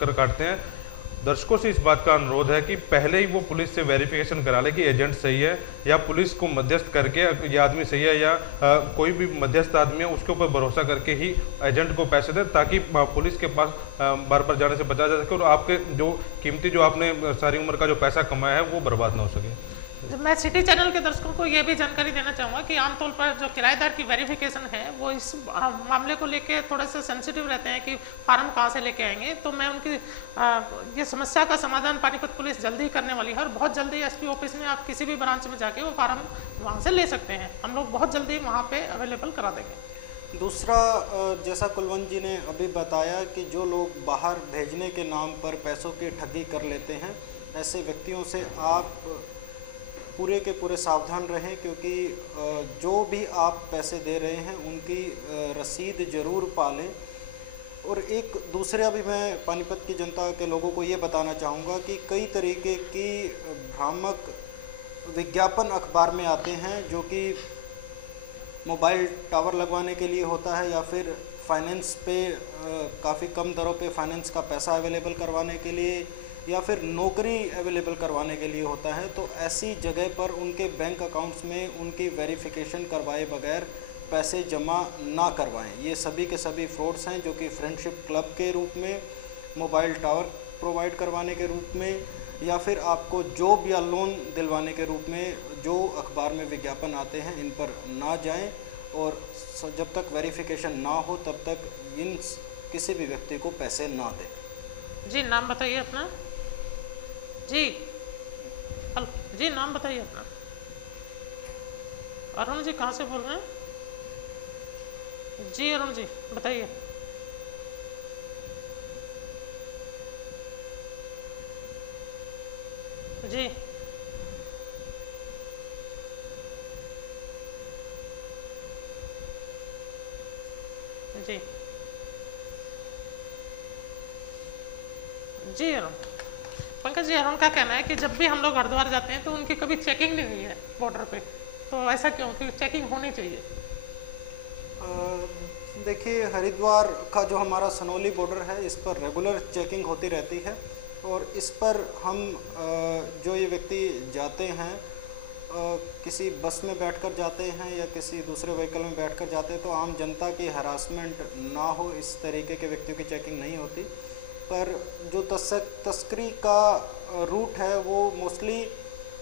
कर काटते हैं। दर्शकों से इस बात का अनुरोध है कि पहले ही वो पुलिस से वेरिफिकेशन करा ले कि एजेंट सही है या पुलिस को मध्यस्थ करके ये आदमी सही है या कोई भी मध्यस्थ आदमी है उसके ऊपर भरोसा करके ही एजेंट को पैसे दे, ताकि पुलिस के पास बार बार जाने से बचा जा सके और आपके जो कीमती जो आपने सारी उम्र का जो पैसा कमाया है वो बर्बाद ना हो सके। मैं सिटी चैनल के दर्शकों को ये भी जानकारी देना चाहूँगा कि आमतौर पर जो किराएदार की वेरिफिकेशन है वो इस मामले को लेके थोड़े से सेंसिटिव रहते हैं कि फार्म कहाँ से लेके आएंगे। तो मैं उनकी ये समस्या का समाधान पानीपत पुलिस जल्दी ही करने वाली है और बहुत जल्दी एसपी ऑफिस में आप किसी भी ब्रांच में जाके वो फार्म वहाँ से ले सकते हैं। हम लोग बहुत जल्दी वहाँ पर अवेलेबल करा देंगे। दूसरा, जैसा कुलवंत जी ने अभी बताया कि जो लोग बाहर भेजने के नाम पर पैसों की ठगी कर लेते हैं, ऐसे व्यक्तियों से आप पूरे के पूरे सावधान रहें, क्योंकि जो भी आप पैसे दे रहे हैं उनकी रसीद ज़रूर पालें। और एक दूसरा भी मैं पानीपत की जनता के लोगों को ये बताना चाहूँगा कि कई तरीके की भ्रामक विज्ञापन अखबार में आते हैं, जो कि मोबाइल टावर लगवाने के लिए होता है या फिर फाइनेंस पे काफ़ी कम दरों पे फाइनेंस का पैसा अवेलेबल करवाने के लिए या फिर नौकरी अवेलेबल करवाने के लिए होता है। तो ऐसी जगह पर उनके बैंक अकाउंट्स में उनकी वेरिफिकेशन करवाए बगैर पैसे जमा ना करवाएं। ये सभी के सभी फ्रॉड्स हैं, जो कि फ्रेंडशिप क्लब के रूप में, मोबाइल टावर प्रोवाइड करवाने के रूप में या फिर आपको जॉब या लोन दिलवाने के रूप में जो अखबार में विज्ञापन आते हैं, इन पर ना जाएं। और जब तक वेरिफिकेशन ना हो तब तक इन किसी भी व्यक्ति को पैसे ना दें। जी, नाम बताइए अपना। जी जी, नाम बताइए अपना। अरुण जी, कहाँ से बोल रहे हैं? जी अरुण जी, बताइए। जी जी जी अरुण। पंकज जी, अरुण का कहना है कि जब भी हम लोग हरिद्वार जाते हैं तो उनकी कभी चेकिंग नहीं हुई है बॉर्डर पे, तो ऐसा क्यों? क्योंकि चेकिंग होनी चाहिए। देखिए, हरिद्वार का जो हमारा सनौली बॉर्डर है, इस पर रेगुलर चेकिंग होती रहती है और इस पर हम जो ये व्यक्ति जाते हैं, किसी बस में बैठकर जाते हैं या किसी दूसरे व्हीकल में बैठकर जाते हैं, तो आम जनता की हरासमेंट ना हो इस तरीके के व्यक्तियों की चेकिंग नहीं होती। पर जो तस्करी का रूट है वो मोस्टली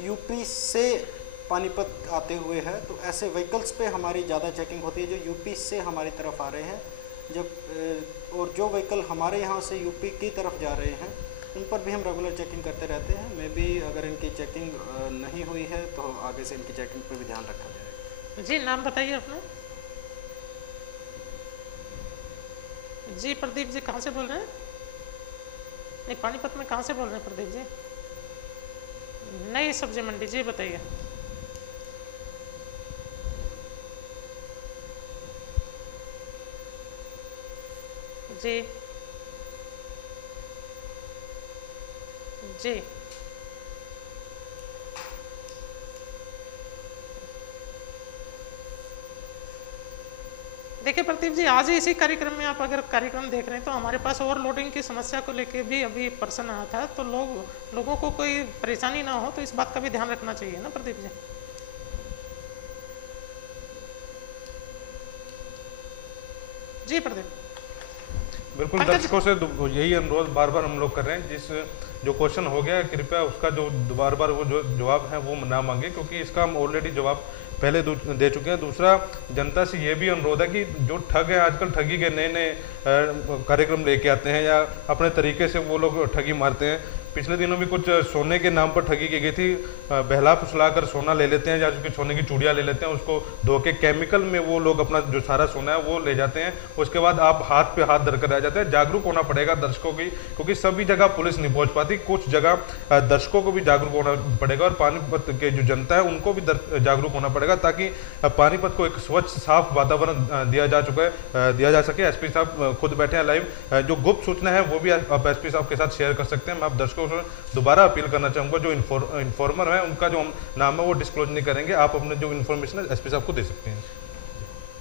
यूपी से पानीपत आते हुए है, तो ऐसे व्हीकल्स पे हमारी ज़्यादा चेकिंग होती है जो यूपी से हमारी तरफ आ रहे हैं। जब और जो व्हीकल हमारे यहाँ से यूपी की तरफ जा रहे हैं उन पर भी हम रेगुलर चेकिंग करते रहते हैं। मे बी अगर इनकी चेकिंग नहीं हुई है तो आगे से इनकी चेकिंग पर भी ध्यान रखा जाएगा। जी, नाम बताइए अपना। जी प्रदीप जी, कहाँ से बोल रहे हैं? नहीं, पानीपत में कहाँ से बोल रहे हैं प्रदीप जी? नई सब्जी मंडी। जी बताइए। जी जी देखिए प्रदीप जी, आज ही इसी कार्यक्रम में आप अगर कार्यक्रम देख रहे हैं तो हमारे पास ओवरलोडिंग की समस्या को लेके भी अभी पर्सन आया था, तो लोगों को कोई परेशानी ना हो, तो इस बात का भी ध्यान रखना चाहिए ना प्रदीप जी। जी प्रदीप। बिल्कुल, दर्शकों से यही अनुरोध बार बार हम लोग कर रहे हैं, जिस जो क्वेश्चन हो गया कृपया उसका जो बार बार वो जो जवाब है वो ना मांगे, क्योंकि इसका हम ऑलरेडी जवाब पहले दे चुके हैं। दूसरा, जनता से ये भी अनुरोध है कि जो ठग है आजकल ठगी के नए नए कार्यक्रम लेके आते हैं या अपने तरीके से वो लोग ठगी मारते हैं। पिछले दिनों भी कुछ सोने के नाम पर ठगी की गई थी। बहला फुसला कर सोना ले लेते हैं या उसकी सोने की चूड़ियाँ ले लेते हैं, उसको धो के केमिकल में वो लोग अपना जो सारा सोना है वो ले जाते हैं। उसके बाद आप हाथ पे हाथ धरकर रह जाते हैं। जागरूक होना पड़ेगा दर्शकों की, क्योंकि सभी जगह पुलिस नहीं पहुंच पाती, कुछ जगह दर्शकों को भी जागरूक होना पड़ेगा और पानीपत के जो जनता है उनको भी जागरूक होना पड़ेगा, ताकि पानीपत को एक स्वच्छ साफ वातावरण दिया जा सके। एसपी साहब खुद बैठे हैं लाइव, जो गुप्त सूचना है वो भी आप एसपी साहब के साथ शेयर कर सकते हैं। मैं आप दर्शकों से दोबारा अपील करना चाहूँगा, जो इन्फॉर्मर है उनका जो नाम है वो डिस्क्लोज नहीं करेंगे, आप अपने जो इन्फॉर्मेशन है एसपी साहब को दे सकते हैं।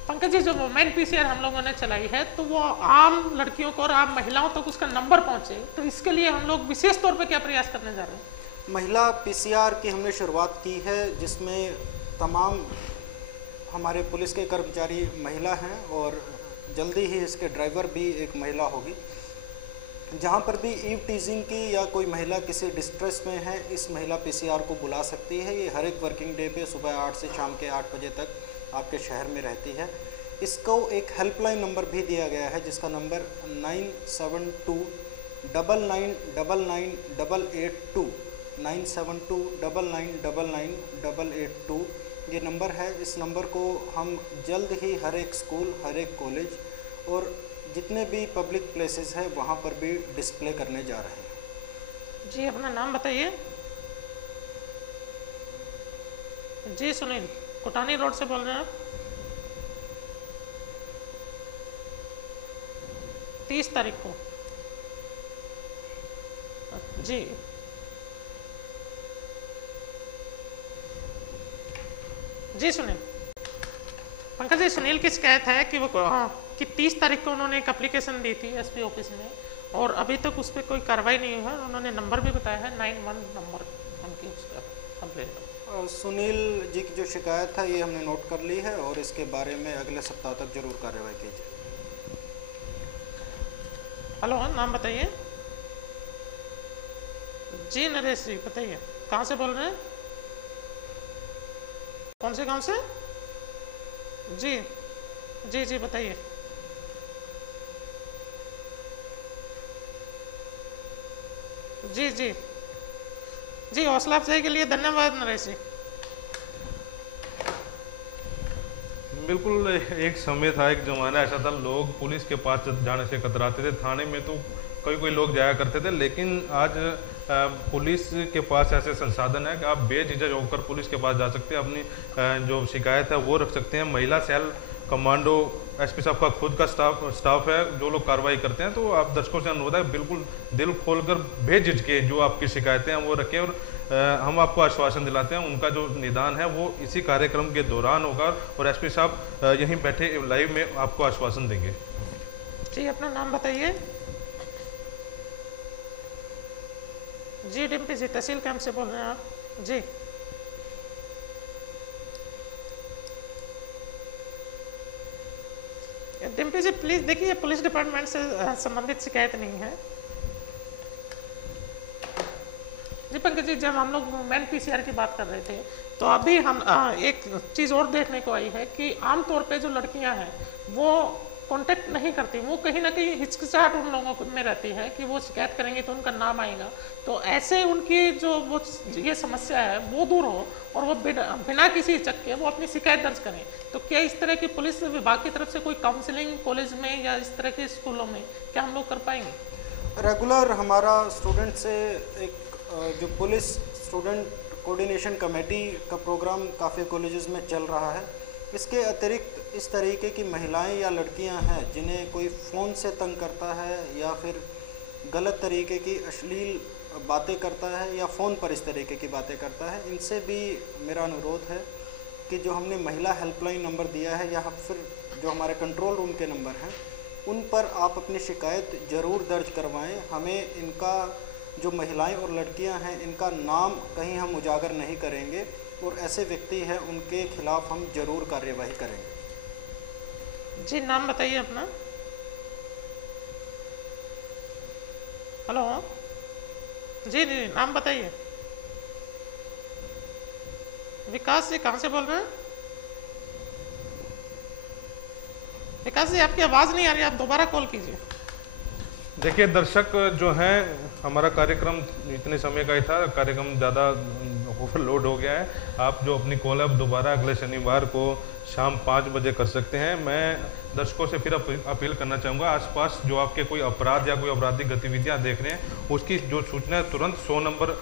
पंकज जी, जो वुमेन पीसीआर हम लोगों ने चलाई है तो वो आम लड़कियों को और आम महिलाओं तक उसका नंबर पहुंचे, तो इसके लिए हम लोग विशेष तौर पे क्या प्रयास करने जा रहे हैं? महिला पीसीआर की हमने शुरुआत की है, जिसमें तमाम हमारे पुलिस के कर्मचारी महिला हैं और जल्दी ही इसके ड्राइवर भी एक महिला होगी। जहाँ पर भी ईव टीजिंग की या कोई महिला किसी डिस्ट्रेस में है, इस महिला पीसीआर को बुला सकती है। ये हर एक वर्किंग डे पे सुबह 8 से शाम के 8 बजे तक आपके शहर में रहती है। इसको एक हेल्पलाइन नंबर भी दिया गया है, जिसका नंबर 9729999882 9729999882 ये नंबर है। इस नंबर को हम जल्द ही हर एक स्कूल, हर एक कॉलेज और जितने भी पब्लिक प्लेसेस हैं वहाँ पर भी डिस्प्ले करने जा रहे हैं। जी, अपना नाम बताइए। जी सुनील, कोटानी रोड से बोल रहे हैं आप? 30 तारीख को। जी जी सुनील। पंकज जी, सुनील की शिकायत है कि वो कि 30 तारीख को उन्होंने एक एप्लीकेशन दी थी एसपी ऑफिस में और अभी तक उस पर कोई कार्रवाई नहीं हुई है। उन्होंने नंबर भी बताया है 91 नंबर उनकी उसका कंप्लेंट। सुनील जी की जो शिकायत है ये हमने नोट कर ली है और इसके बारे में अगले सप्ताह तक जरूर कार्रवाई की जाए। हेलो, नाम बताइए। जी नरेश जी, बताइए कहाँ से बोल रहे हैं? कौन से गांव से? जी जी जी बताइए। जी जी जी, हौसला अफजाई के लिए धन्यवाद नरेश जी। बिल्कुल, एक समय था, एक ज़माना ऐसा था, लोग पुलिस के पास जाने से कतराते थे। थाने में तो कोई लोग जाया करते थे, लेकिन आज पुलिस के पास ऐसे संसाधन है कि आप बेझिझक होकर पुलिस के पास जा सकते हैं, अपनी जो शिकायत है वो रख सकते हैं। महिला सेल कमांडो एसपी साहब का खुद का स्टाफ है जो लोग कार्रवाई करते हैं। तो आप दर्शकों से अनुरोध है, बिल्कुल दिल खोलकर बेझिझके जो आपकी शिकायतें हैं वो रखें और हम आपको आश्वासन दिलाते हैं उनका जो निदान है वो इसी कार्यक्रम के दौरान होगा और एसपी साहब यहीं बैठे लाइव में आपको आश्वासन देंगे। जी, अपना नाम बताइए। जी डिम्पी जी, तहसील कैंप से बोल रहे हैं आप? जी डिम्पी जी, प्लीज देखिए, पुलिस डिपार्टमेंट से संबंधित शिकायत नहीं है। जी पंकज जी, जब हम लोग वुमेन पीसीआर की बात कर रहे थे तो अभी हम एक चीज़ और देखने को आई है कि आमतौर पे जो लड़कियां हैं वो कांटेक्ट नहीं करती, वो कहीं ना कहीं हिचकिचाहट उन लोगों में रहती है कि वो शिकायत करेंगे तो उनका नाम आएगा। तो ऐसे उनकी जो वो ये समस्या है वो दूर हो और वो बिना किसी हिचक के वो अपनी शिकायत दर्ज करें। तो क्या इस तरह की पुलिस विभाग की तरफ से कोई काउंसलिंग कॉलेज में या इस तरह के स्कूलों में क्या हम लोग कर पाएंगे? रेगुलर हमारा स्टूडेंट से एक जो पुलिस स्टूडेंट कोऑर्डिनेशन कमेटी का प्रोग्राम काफ़ी कॉलेजेस में चल रहा है। इसके अतिरिक्त इस तरीके की महिलाएं या लड़कियां हैं जिन्हें कोई फ़ोन से तंग करता है या फिर गलत तरीके की अश्लील बातें करता है या फ़ोन पर इस तरीके की बातें करता है, इनसे भी मेरा अनुरोध है कि जो हमने महिला हेल्पलाइन नंबर दिया है या फिर जो हमारे कंट्रोल रूम के नंबर हैं उन पर आप अपनी शिकायत ज़रूर दर्ज करवाएं। हमें इनका जो महिलाएं और लड़कियां हैं इनका नाम कहीं हम उजागर नहीं करेंगे और ऐसे व्यक्ति हैं उनके खिलाफ हम जरूर कार्यवाही करेंगे। जी नाम बताइए अपना। हेलो जी जी नाम बताइए। विकास जी कहाँ से बोल रहे हैं? विकास जी आपकी आवाज़ नहीं आ रही, आप दोबारा कॉल कीजिए। देखिए दर्शक जो हैं, हमारा कार्यक्रम इतने समय का ही था, कार्यक्रम ज़्यादा ओवरलोड हो गया है। आप जो अपनी कॉल है अब दोबारा अगले शनिवार को शाम 5 बजे कर सकते हैं। मैं दर्शकों से फिर अपील करना चाहूँगा, आसपास जो आपके कोई अपराध या कोई आपराधिक गतिविधियाँ देख रहे हैं उसकी जो सूचना है तुरंत 100 नंबर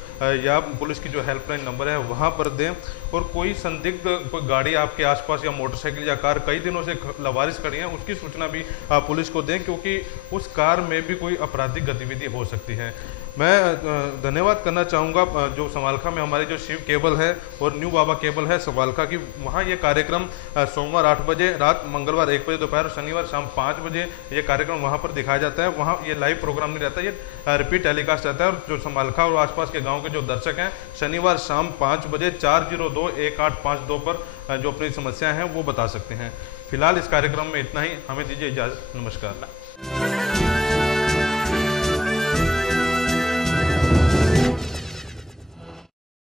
या पुलिस की जो हेल्पलाइन नंबर है वहाँ पर दें। और कोई संदिग्ध कोई गाड़ी आपके आसपास या मोटरसाइकिल या कार कई दिनों से लवारिस खड़ी है उसकी सूचना भी आप पुलिस को दें, क्योंकि उस कार में भी कोई आपराधिक गतिविधि हो सकती है। मैं धन्यवाद करना चाहूँगा जो समालखा में हमारी जो शिव केबल है और न्यू बाबा केबल है समालखा की, वहाँ ये कार्यक्रम सोमवार 8 बजे रात, मंगलवार 1 बजे दोपहर, शनिवार शाम 5 बजे ये कार्यक्रम वहाँ पर दिखाया जाता है। वहाँ ये लाइव प्रोग्राम नहीं रहता, ये रिपीट टेलीकास्ट रहता है। और जो समालखा और आसपास के गाँव के जो दर्शक हैं शनिवार शाम 5 बजे 402-1852 पर जो अपनी समस्याएँ हैं वो बता सकते हैं। फिलहाल इस कार्यक्रम में इतना ही, हमें दीजिए इजाज़त, नमस्कार।